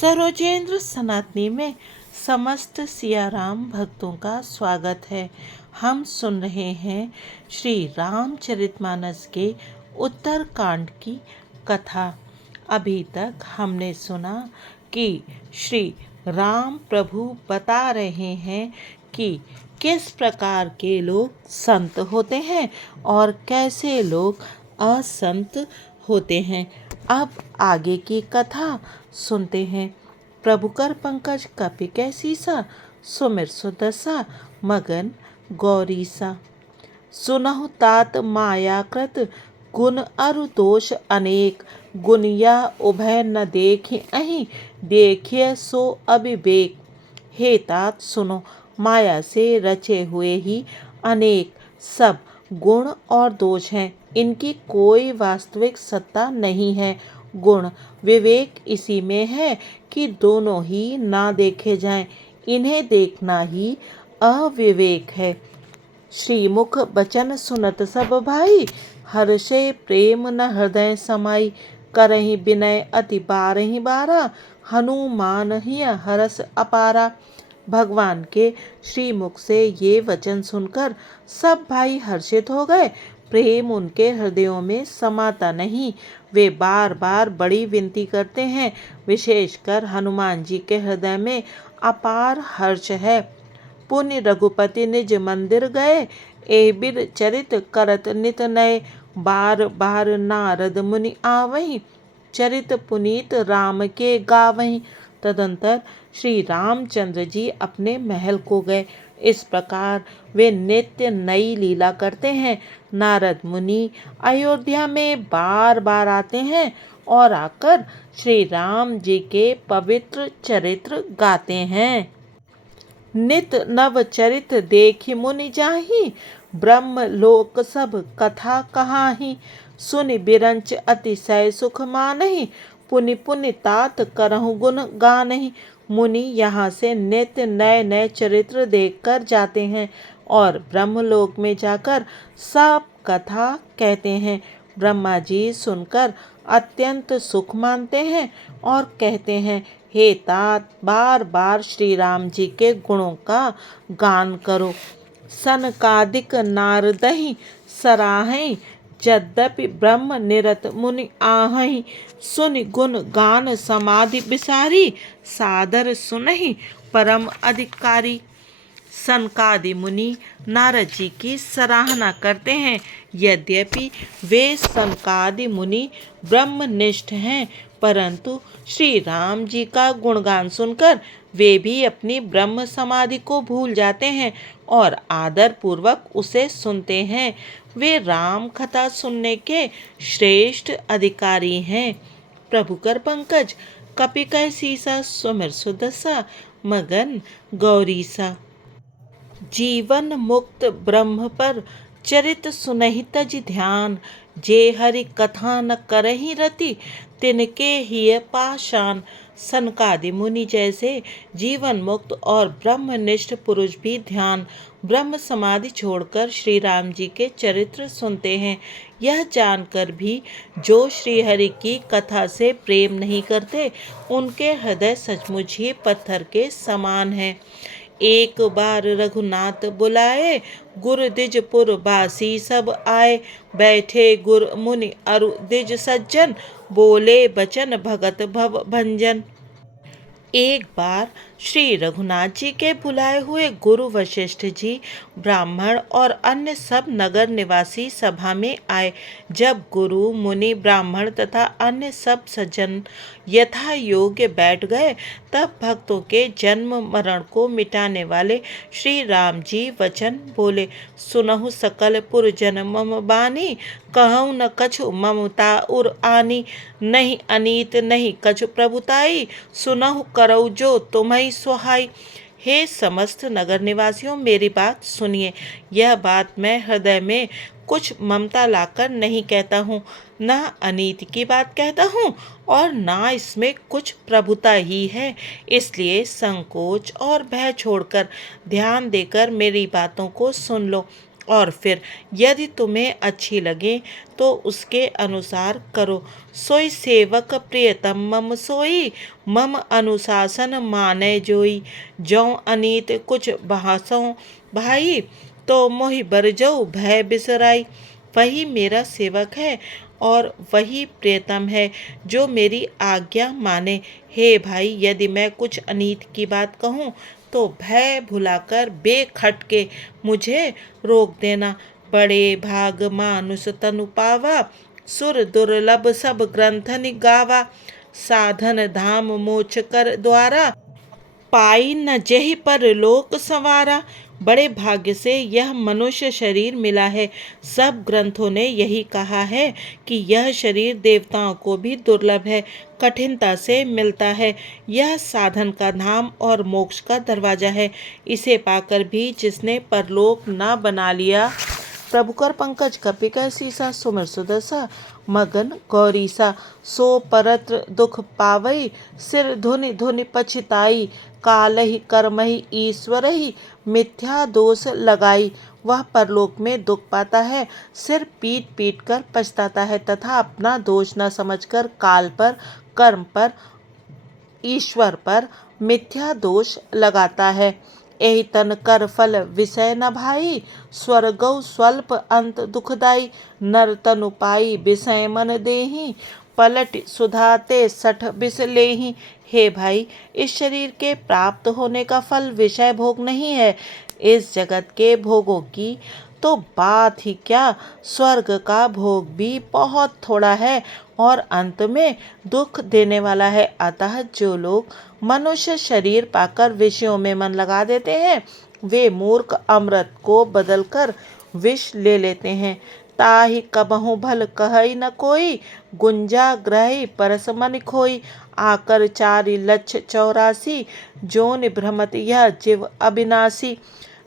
सरोजेंद्र सनातनी में समस्त सियाराम भक्तों का स्वागत है। हम सुन रहे हैं श्री रामचरितमानस के उत्तर कांड की कथा। अभी तक हमने सुना कि श्री राम प्रभु बता रहे हैं कि किस प्रकार के लोग संत होते हैं और कैसे लोग असंत होते हैं। अब आगे की कथा सुनते हैं। प्रभु कर पंकज कपि कै सीसा, सुमिर सुदशा मगन गौरीसा। सुनहु तात मायाकृत, गुण अरु दोष अनेक। गुण या उभय न देखि अहि, देखिए सो अविवेक। हे तात सुनो, माया से रचे हुए ही अनेक सब गुण और दोष हैं। इनकी कोई वास्तविक सत्ता नहीं है। गुण विवेक इसी में है कि दोनों ही ना देखे जाएं। इन्हें देखना ही अविवेक है। श्रीमुख बचन सुनत सब भाई, हर्षे प्रेम न हृदय समाई। करहि विनय अति बारहि बारा, हनुमान ही हरस अपारा। भगवान के श्रीमुख से ये वचन सुनकर सब भाई हर्षित हो गए। प्रेम उनके हृदयों में समाता नहीं। वे बार बार बड़ी विनती करते हैं। विशेषकर हनुमान जी के हृदय में अपार हर्ष है। पुण्य रघुपति निज मंदिर गए, एबिर चरित करत नित नए। बार बार नारद मुनि आवहीं, चरित पुनीत राम के गावहीं। तदंतर श्री रामचंद्र जी अपने महल को गए। इस प्रकार वे नित्य नई लीला करते हैं। नारद मुनि अयोध्या में बार बार आते हैं और आकर श्री राम जी के पवित्र चरित्र गाते हैं। नित नव चरित देखि मुनि जाहि, ब्रह्म लोक सब कथा कहाहि। सुनि बिरंच अतिशय सुख मानहि, पुनि पुनि तात करहु गुण गानहि। मुनि यहाँ से नित्य नए नए चरित्र देखकर जाते हैं और ब्रह्मलोक में जाकर सब कथा कहते हैं। ब्रह्मा जी सुनकर अत्यंत सुख मानते हैं और कहते हैं, हे तात, बार बार श्री राम जी के गुणों का गान करो। सनकादिक नारदहि सराहै, यद्यपि ब्रह्म निरत मुनि आहै। सुनि गुण गान समाधि बिसारी, सादर सुनहि परम अधिकारी। सनकादि मुनि नारद जी की सराहना करते हैं। यद्यपि वे सनकादि मुनि ब्रह्मनिष्ठ हैं, परंतु श्री राम जी का गुणगान सुनकर वे भी अपनी ब्रह्म समाधि को भूल जाते हैं और आदर पूर्वक उसे सुनते हैं। वे राम कथा सुनने के श्रेष्ठ अधिकारी हैं। प्रभु कर पंकज कपि कै सीसा, सुमिर सुदशा मगन गौरीसा। जीवन मुक्त ब्रह्म पर चरित सुनहि तज ध्यान। जे हरि कथा न करहि रति, तिनके हिय पाषाण। सनकादि मुनि जैसे जीवन मुक्त और ब्रह्मनिष्ठ पुरुष भी ध्यान ब्रह्म समाधि छोड़कर श्री राम जी के चरित्र सुनते हैं। यह जानकर भी जो श्री हरि की कथा से प्रेम नहीं करते, उनके हृदय सचमुच ही पत्थर के समान हैं। एक बार रघुनाथ बुलाए, गुर द्विजपुर बासी सब आए। बैठे गुर मुनि अरु द्विज सज्जन, बोले बचन भगत भव भंजन। एक बार श्री रघुनाथ जी के बुलाए हुए गुरु वशिष्ठ जी, ब्राह्मण और अन्य सब नगर निवासी सभा में आए। जब गुरु मुनि ब्राह्मण तथा अन्य सब सज्जन यथा योग्य बैठ गए, तब भक्तों के जन्म मरण को मिटाने वाले श्री राम जी वचन बोले। सुनहु सकल पुरजन मम बानी, कहूँ न कछु ममता उर आनी। नहीं अनीत नहीं कछु प्रभुताई, सुनहु करऊ जो तुम्हें सुहाई। हे समस्त नगर निवासियों, मेरी बात सुनिए। यह बात मैं हृदय में कुछ ममता लाकर नहीं कहता हूँ, न अनीति की बात कहता हूँ और ना इसमें कुछ प्रभुता ही है। इसलिए संकोच और भय छोड़कर ध्यान देकर मेरी बातों को सुन लो। और फिर यदि तुम्हें अच्छी लगे तो उसके अनुसार करो। सोई सेवक प्रियतम मम सोई, मम अनुशासन माने जोई। जौ अनीत कुछ बहासों भाई, तो मोहि बरजऊ भय बिसराई। वही मेरा सेवक है और वही प्रियतम है जो मेरी आज्ञा माने। हे भाई, यदि मैं कुछ अनीत की बात कहूँ तो भय भुलाकर बेखटके मुझे रोक देना। बड़े भाग मानुष तनु पावा, सुर दुर्लभ सब ग्रंथ गावा। साधन धाम मोक्ष कर द्वारा, पाई न जेहि पर लोक संवारा। बड़े भाग्य से यह मनुष्य शरीर मिला है। सब ग्रंथों ने यही कहा है कि यह शरीर देवताओं को भी दुर्लभ है, कठिनता से मिलता है। यह साधन का धाम और मोक्ष का दरवाजा है। इसे पाकर भी जिसने परलोक न बना लिया, प्रभु कर पंकज कपिकर सीसा सुमिर सुदसा, मगन गौरीसा। सो परत्र दुख पावई, सिर धुनि धुनि पछिताई। कालहि कर्महि ईश्वरहि, मिथ्या दोष लगाई। वह परलोक में दुख पाता है, सिर पीट पीट कर पछताता है तथा अपना दोष न समझकर काल पर, कर्म पर, ईश्वर पर मिथ्या दोष लगाता है। एहि तन कर फल विषय न भाई, स्वर्गौ स्वल्प अंत दुखदाई। नर तनु पाई विषय मन देहि, पलट सुधाते सठ बिस लेहि। हे भाई, इस शरीर के प्राप्त होने का फल विषय भोग नहीं है। इस जगत के भोगों की तो बात ही क्या, स्वर्ग का भोग भी बहुत थोड़ा है और अंत में दुख देने वाला है। अतः जो लोग मनुष्य शरीर पाकर विषयों में मन लगा देते हैं, वे मूर्ख अमृत को बदलकर विष ले लेते हैं। ताहि कबहु भल कहई न कोई, गुंजा ग्रही परस मन खोई। आकर 4,84,000, जोनि भ्रमत यह जीव अविनाशी।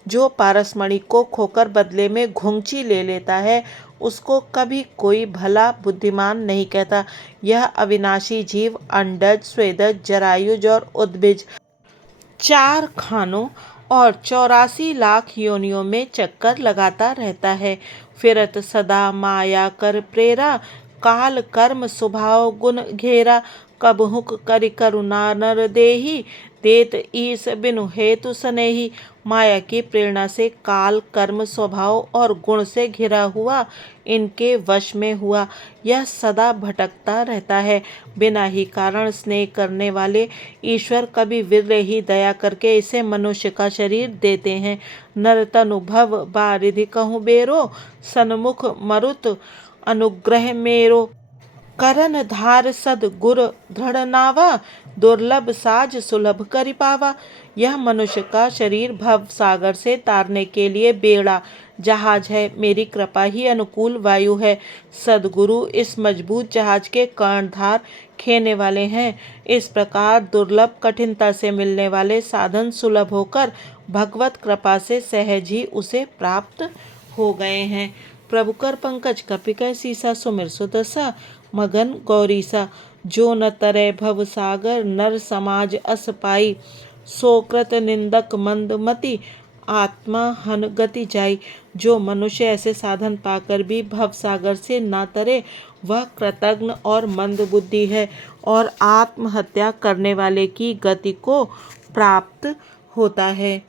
जो पारसमणि को खोकर बदले में घुंघची ले लेता है, उसको कभी कोई भला बुद्धिमान नहीं कहता। यह अविनाशी जीव अंडज, स्वेदज, जरायुज और उद्भिज 4 खानों और 84 लाख योनियों में चक्कर लगाता रहता है। फिरत सदा माया कर प्रेरा, काल कर्म स्वभाव गुण घेरा। कबहुक करि करुणा नर देहि, देत ईस बिनु हेतु सनेही। माया की प्रेरणा से काल कर्म स्वभाव और गुण से घिरा हुआ इनके वश में हुआ यह सदा भटकता रहता है। बिना ही कारण स्नेह करने वाले ईश्वर कभी विरले ही दया करके इसे मनुष्य का शरीर देते हैं। नर तनु भव बारिधि कहूँ बेरो, सन्मुख मरुत अनुग्रह मेरो। करन धार सद गुर दृढ़ नावा, दुर्लभ साज सुलभ करि पावा। यह मनुष्य का शरीर भव सागर से तारने के लिए बेड़ा जहाज है। मेरी कृपा ही अनुकूल वायु है। सदगुरु इस मजबूत जहाज के कर्णधार खेने वाले हैं। इस प्रकार दुर्लभ कठिनता से मिलने वाले साधन सुलभ होकर भगवत कृपा से सहज ही उसे प्राप्त हो गए हैं। प्रभु कर पंकज कपिकर सीसा सुमिर सुदसा, मगन गौरीसा। जो न तरै भव सागर, नर समाज अस पाई। सोकृत निंदक मंदमति, आत्मा हन गति जाई। जो मनुष्य ऐसे साधन पाकर भी भव सागर से न तरे, वह कृतघ्न और मंद बुद्धि है और आत्महत्या करने वाले की गति को प्राप्त होता है।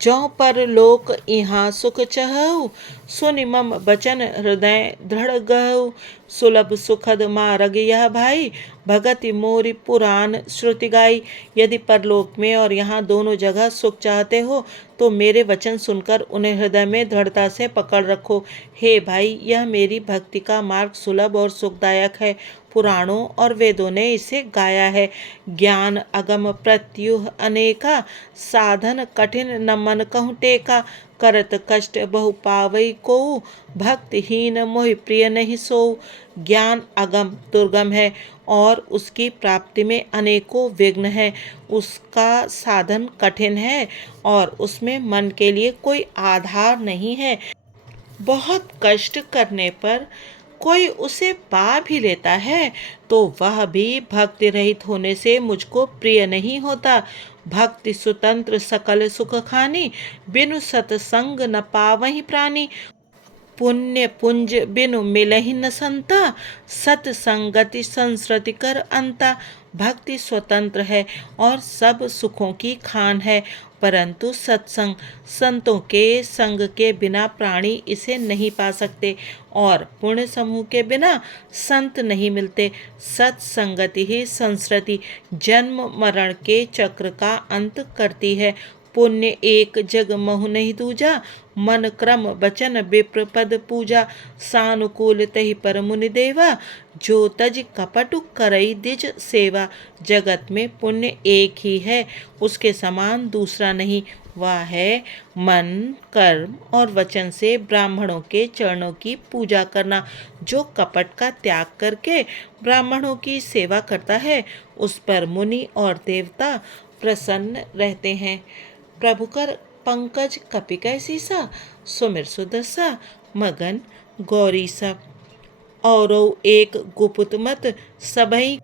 जौ पर लोक इहाँ सुख चहु, सुनि मम बचन हृदय दृढ़ गहु। सुलभ सुखद मार्ग यह भाई, भगति मोरि पुराण श्रुति गाई। यदि परलोक में और यहाँ दोनों जगह सुख चाहते हो तो मेरे वचन सुनकर उन्हें हृदय में दृढ़ता से पकड़ रखो। हे भाई, यह मेरी भक्ति का मार्ग सुलभ और सुखदायक है। पुराणों और वेदों ने इसे गाया है। ज्ञान अगम प्रत्युह अनेका, साधन कठिन न मन कहूँ टेका। करत कष्ट बहु पावई को, भक्तिहीन मोहि प्रिय नहीं सोऊ। ज्ञान अगम दुर्गम है और उसकी प्राप्ति में अनेकों विघ्न हैं। उसका साधन कठिन है और उसमें मन के लिए कोई आधार नहीं है। बहुत कष्ट करने पर कोई उसे पा भी लेता है तो वह भी भक्ति रहित होने से मुझको प्रिय नहीं होता। भक्ति स्वतंत्र सकल सुख खानी, बिनु सतसंग न पावहि प्राणी। पुण्य पुंज बिनु मिलहि न संता, सतसंगति संसृति कर अंता। भक्ति स्वतंत्र है और सब सुखों की खान है, परंतु सत्संग संतों के संग के बिना प्राणी इसे नहीं पा सकते, और पुण्य समूह के बिना संत नहीं मिलते। सत्संगति ही संस्कृति जन्म मरण के चक्र का अंत करती है। पुण्य एक जग महु नहीं दूजा, मन क्रम बचन विप्र पद पूजा। सानुकूल तहि पर मुनि देवा, जो तज कपटु करई द्विज सेवा। जगत में पुण्य एक ही है, उसके समान दूसरा नहीं। वह है मन कर्म और वचन से ब्राह्मणों के चरणों की पूजा करना। जो कपट का त्याग करके ब्राह्मणों की सेवा करता है, उस पर मुनि और देवता प्रसन्न रहते हैं। प्रभु कर पंकज कपिकै सीसा, सुमिर सुदसा मगन गौरी सा। औरो एक गुप्त मत, सबई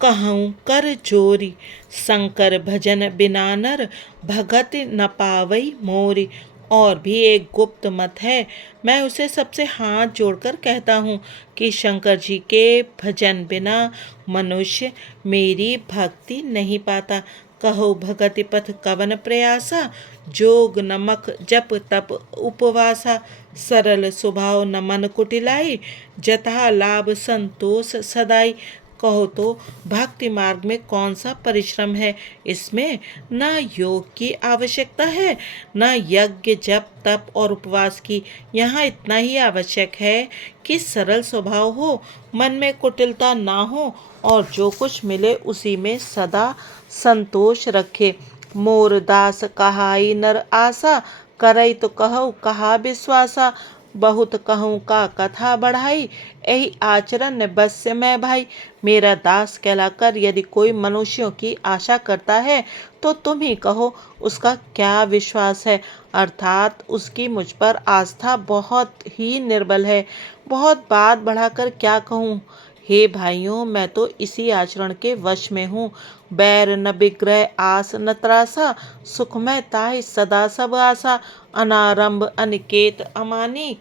कहूँ कर जोरी। शंकर भजन बिना नर, भगत न पावई मोरी। और भी एक गुप्त मत है, मैं उसे सबसे हाथ जोड़कर कहता हूँ कि शंकर जी के भजन बिना मनुष्य मेरी भक्ति नहीं पाता। कहो भगति पथ कवन प्रयासा, जोग नमक जप तप उपवासा। सरल स्वभाव न मन कुटिलाई, जथा लाभ संतोष सदाई। कहो तो भक्ति मार्ग में कौन सा परिश्रम है। इसमें न योग की आवश्यकता है, न यज्ञ जप तप और उपवास की। यहाँ इतना ही आवश्यक है कि सरल स्वभाव हो, मन में कुटिलता ना हो, और जो कुछ मिले उसी में सदा संतोष रखे। मोर दास कहाई नर आशा, करई तो कहु कहा विश्वासा। बहुत कहूँ का कथा बढ़ाई, यही आचरण बस मैं भाई। मेरा दास कहलाकर यदि कोई मनुष्यों की आशा करता है, तो तुम ही कहो उसका क्या विश्वास है। अर्थात उसकी मुझ पर आस्था बहुत ही निर्बल है। बहुत बात बढ़ाकर क्या कहूँ। हे भाइयों, मैं तो इसी आचरण के वश में हूँ। बैर न विग्रह आस न त्रासा, सुखमय ताहि सदा सब आशा। अनारंभ अनिकेत अमानी,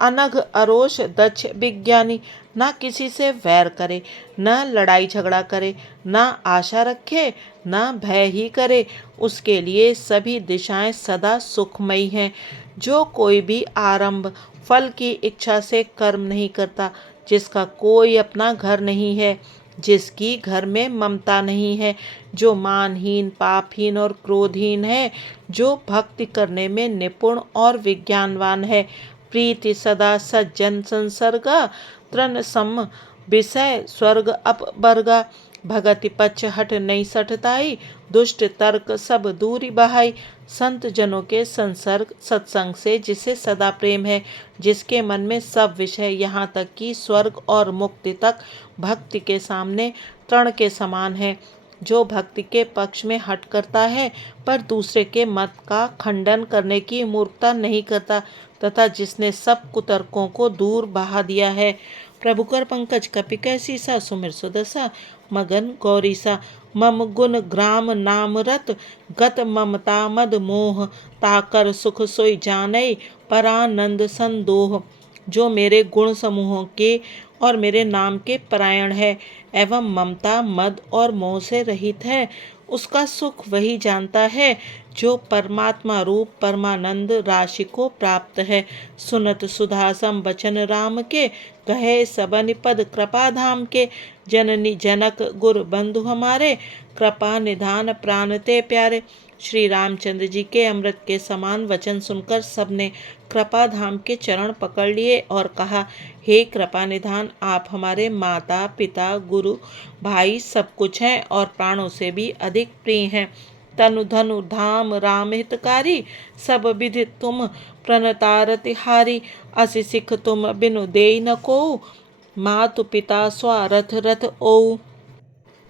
अनघ अरोष दक्ष विज्ञानी। ना किसी से वैर करे, न लड़ाई झगड़ा करे, न आशा रखे, न भय ही करे। उसके लिए सभी दिशाएं सदा सुखमयी हैं। जो कोई भी आरंभ फल की इच्छा से कर्म नहीं करता, जिसका कोई अपना घर नहीं है, जिसकी घर में ममता नहीं है, जो मानहीन पापहीन और क्रोधहीन है, जो भक्ति करने में निपुण और विज्ञानवान है। प्रीति सदा सज्जन संसर्गा, तृण सम विषय स्वर्ग अपवर्गा। भगति पक्ष हट नहीं सठताई, दुष्ट तर्क सब दूरी बहाई। संत जनों के संसर्ग सत्संग से जिसे सदा प्रेम है, जिसके मन में सब विषय यहाँ तक कि स्वर्ग और मुक्ति तक भक्ति के सामने तृण के समान है। जो भक्ति के पक्ष में हट करता है, पर दूसरे के मत का खंडन करने की मूर्खता नहीं करता, तथा जिसने सब कुतर्कों को दूर बहा दिया है। प्रभु कर पंकज कपिकै सीसा, सुमिर सुदसा मगन गौरी सा। मम गुण ग्राम नाम रत, गत ममता मद मोह। ताकर सुख सोई जानई, परानंद संदोह। जो मेरे गुण समूहों के और मेरे नाम के परायण है, एवं ममता मद और मोह से रहित है, उसका सुख वही जानता है जो परमात्मा रूप परमानंद राशि को प्राप्त है। सुनत सुधा सम बचन राम के, कहे सबन पद कृपा धाम के। जननी जनक गुर बंधु हमारे, कृपा निधान प्राण ते प्यारे। श्री रामचंद्र जी के अमृत के समान वचन सुनकर सबने कृपा धाम के चरण पकड़ लिए और कहा, हे कृपा निधान, आप हमारे माता पिता गुरु भाई सब कुछ हैं और प्राणों से भी अधिक प्रिय हैं। तनु धनु धाम राम हितकारी, सब विधि तुम प्रणतारतिहारी। असि सिख तुम बिनु देई न को, मातु पिता स्वारथ रथ ओ।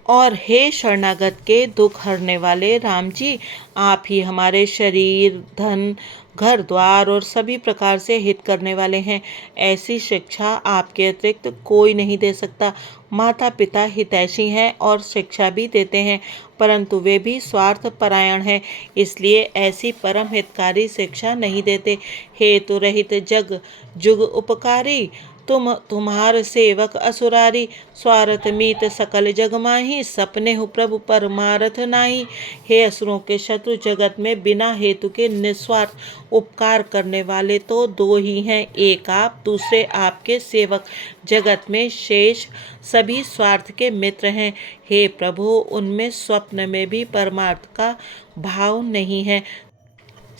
और हे शरणागत के दुख हरने वाले राम जी, आप ही हमारे शरीर, धन, घर द्वार और सभी प्रकार से हित करने वाले हैं। ऐसी शिक्षा आपके अतिरिक्त कोई नहीं दे सकता। माता पिता हितैषी हैं और शिक्षा भी देते हैं, परंतु वे भी स्वार्थ परायण हैं, इसलिए ऐसी परम हितकारी शिक्षा नहीं देते। हेतु रहित जग जुग उपकारी, तुम तुम्हार सेवक असुरारी। स्वार्थ मीत सकल जग माही, सपने हो प्रभु परमारथ नाही। हे असुरों के शत्रु, जगत में बिना हेतु के निस्वार्थ उपकार करने वाले तो दो ही हैं, एक आप, दूसरे आपके सेवक। जगत में शेष सभी स्वार्थ के मित्र हैं। हे प्रभु, उनमें स्वप्न में भी परमार्थ का भाव नहीं है।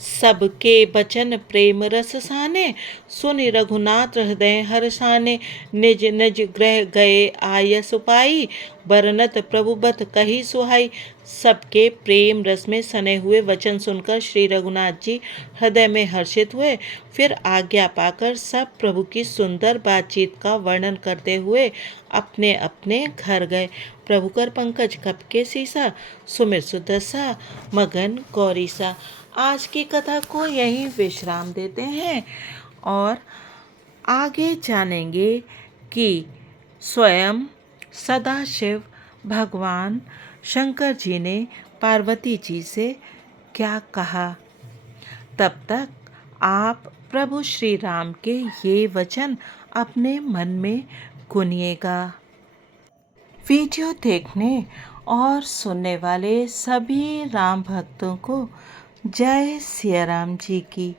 सबके बचन प्रेम रस साने, सुनि रघुनाथ हृदय हर्षाने। निज निज ग्रह गए आयस पाई, बरनत प्रभु बत कही सुहाई। सबके प्रेम रस में सने हुए वचन सुनकर श्री रघुनाथ जी हृदय में हर्षित हुए। फिर आज्ञा पाकर सब प्रभु की सुंदर बातचीत का वर्णन करते हुए अपने अपने घर गए। प्रभु कर पंकज कप के सीसा, सुमिर सुदशा मगन गौरीसा। आज की कथा को यहीं विश्राम देते हैं और आगे जानेंगे कि स्वयं सदाशिव भगवान शंकर जी ने पार्वती जी से क्या कहा। तब तक आप प्रभु श्री राम के ये वचन अपने मन में गुनिएगा। वीडियो देखने और सुनने वाले सभी राम भक्तों को जय सिया राम जी की।